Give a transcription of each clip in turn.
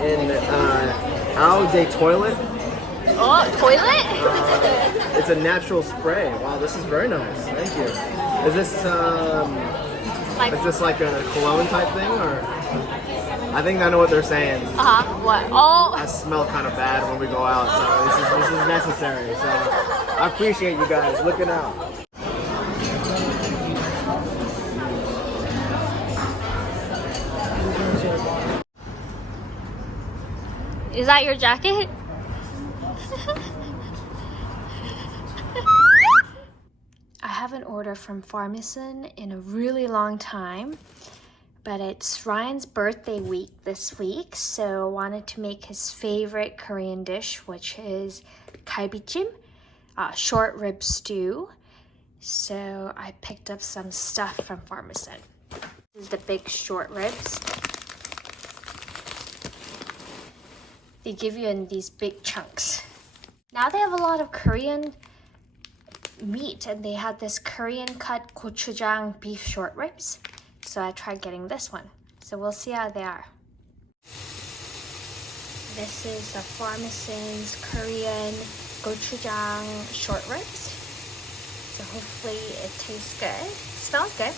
in Bday toilet. Oh, toilet? It's a natural spray. Wow, this is very nice. Thank you. Is this like a cologne type thing, or? I think I know what they're saying. What? Oh. I smell kind of bad when we go out, so this is necessary. So I appreciate you guys looking out. Is that your jacket? I haven't ordered from Pharmacon in a really long time, but it's Ryan's birthday week this week, so I wanted to make his favorite Korean dish, which is Galbijjim, short rib stew. So I picked up some stuff from Pharmacon. This is the big short ribs. They give you in these big chunks. Now they have a lot of Korean meat, and they had this Korean cut gochujang beef short ribs. So I tried getting this one. So we'll see how they are. This is the Pharmacon's Korean gochujang short ribs. So hopefully it tastes good. Smells good.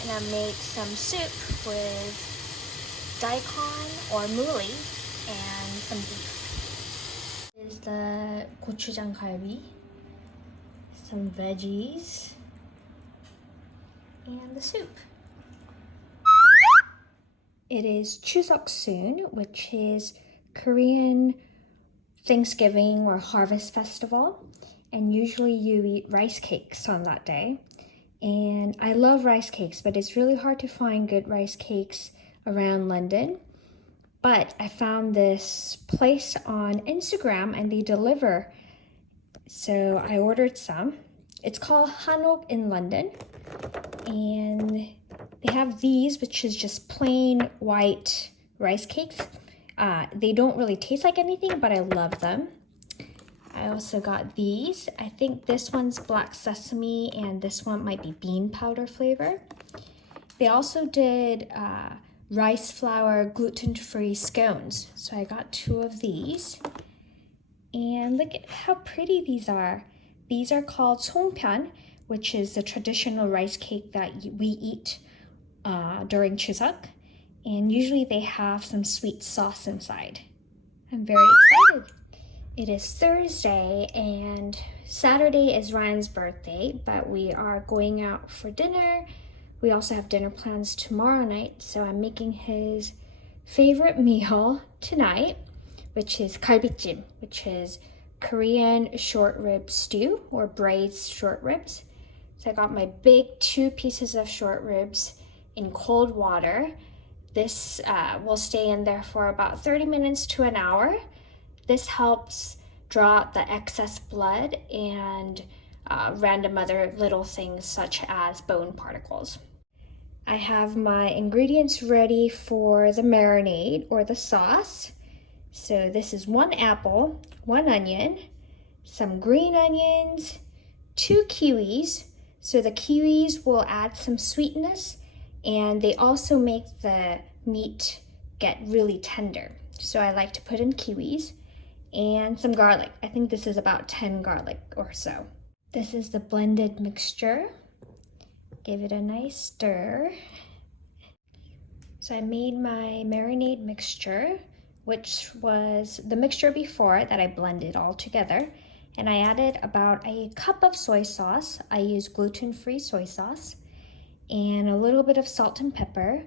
And I made some soup with daikon or muli and some beef. This is the gochujang galbi, some veggies, and the soup. It is Chuseok soon, which is Korean Thanksgiving or Harvest Festival, and usually you eat rice cakes on that day. And I love rice cakes, but it's really hard to find good rice cakes around London. But I found this place on Instagram and they deliver. So I ordered some. It's called Hanok in London. And they have these, which is just plain white rice cakes. They don't really taste like anything, but I love them. I also got these. I think this one's black sesame and this one might be bean powder flavor. They also did rice flour gluten-free scones. So I got 2 of these. And look at how pretty these are. These are called songpyeon, which is the traditional rice cake that we eat during Chuseok. And usually they have some sweet sauce inside. I'm very excited. It is Thursday and Saturday is Ryan's birthday, but we are going out for dinner. We also have dinner plans tomorrow night, so I'm making his favorite meal tonight, which is galbijjim, which is Korean short rib stew or braised short ribs. So I got my big 2 pieces of short ribs in cold water. This will stay in there for about 30 minutes to an hour. This helps draw out the excess blood and random other little things such as bone particles. I have my ingredients ready for the marinade or the sauce. So this is 1 apple, 1 onion, some green onions, 2 kiwis. So the kiwis will add some sweetness and they also make the meat get really tender. So I like to put in kiwis. And some garlic. I think this is about 10 garlic or so. This is the blended mixture. Give it a nice stir. So I made my marinade mixture, which was the mixture before that I blended all together. And I added about a cup of soy sauce. I use gluten-free soy sauce. And a little bit of salt and pepper.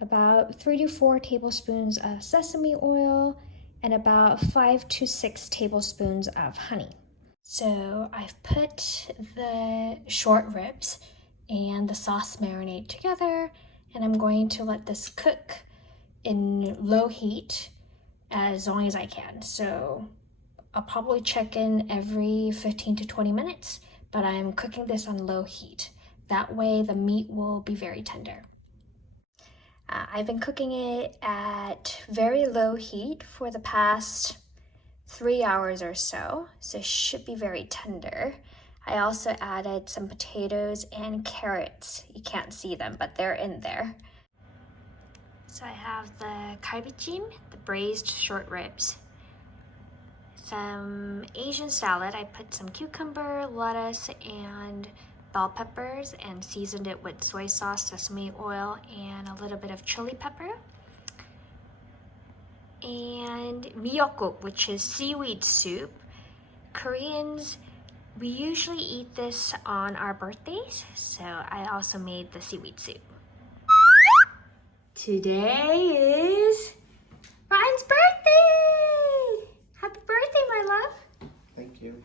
About 3 to 4 tablespoons of sesame oil. And about 5 to 6 tablespoons of honey. So I've put the short ribs and the sauce marinade together, and I'm going to let this cook in low heat as long as I can. So I'll probably check in every 15 to 20 minutes, but I'm cooking this on low heat. That way the meat will be very tender. I've been cooking it at very low heat for the past 3 hours or so it should be very tender. I also added some potatoes and carrots. You can't see them, but they're in there. So I have the Galbijjim, the braised short ribs. Some Asian salad. I put some cucumber, lettuce, and bell peppers and seasoned it with soy sauce, sesame oil, and a little bit of chili pepper. And miyeokguk, which is seaweed soup. Koreans, we usually eat this on our birthdays, so I also made the seaweed soup. Today is Ryan's birthday! Happy birthday, my love! Thank you.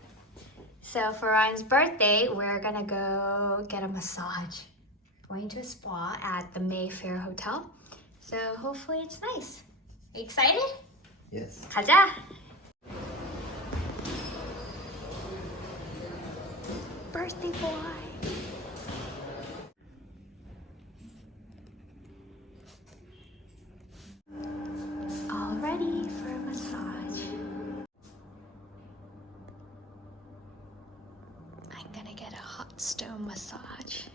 So for Ryan's birthday, we're gonna go get a massage. Going to a spa at the Mayfair Hotel. So hopefully it's nice. Are you excited? Yes. 가자! Birthday boy! All ready for a massage. I'm gonna get a hot stone massage.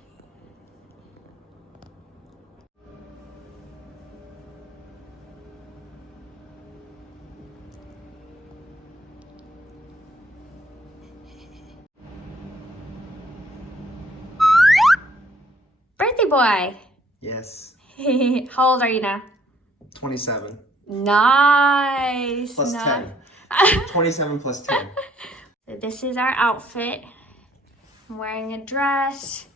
Birthday boy! Yes. How old are you now? 27. Nice! Plus nice. 10. 27 plus 10. So this is our outfit. I'm wearing a dress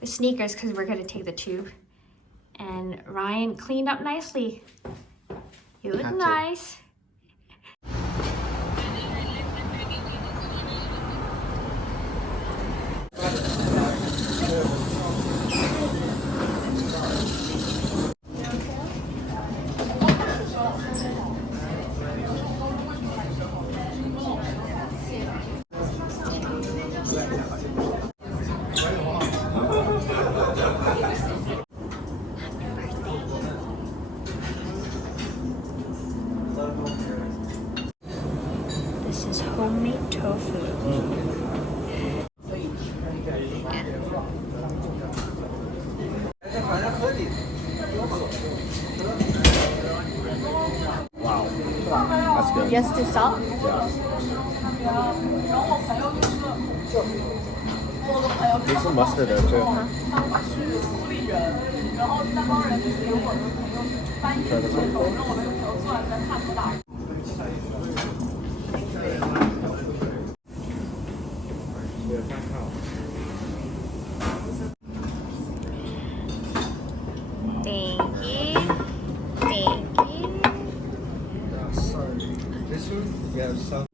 with sneakers because we're gonna take the tube. And Ryan cleaned up nicely. You look Have to. nice. This is homemade tofu. Wow. That's good. Just the salt? There's some mustard there too. Try this one. Thank you. Thank you. This one? Yeah, some.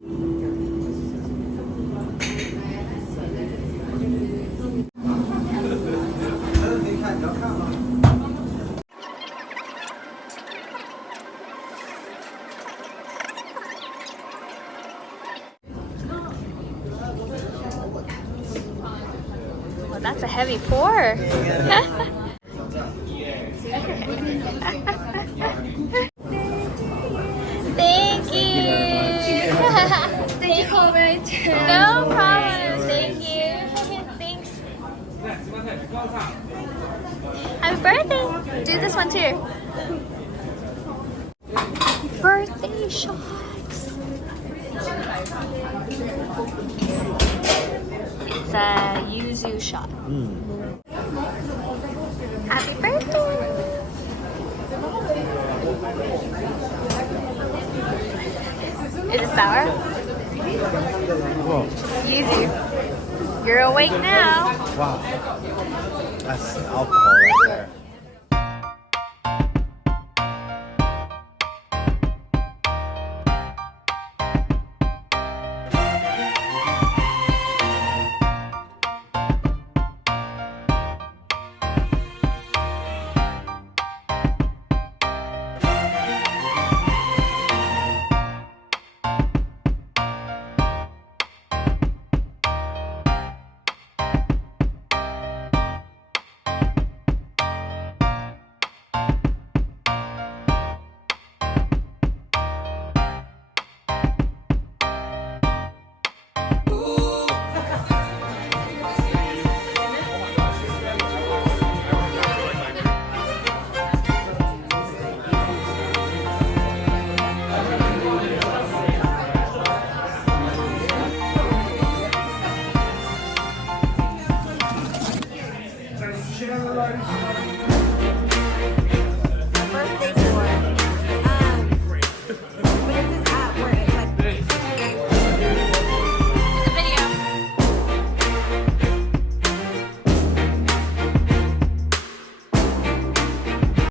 Well, that's a heavy pour. Thank you. Thank you, comment. No problem. Thank you. Thanks. Happy birthday. Do this one too. Birthday shots. It's a yuzu shot. Happy birthday. Is it sour? Whoa. Yuzu. You're awake now. Wow. That's alcohol, right?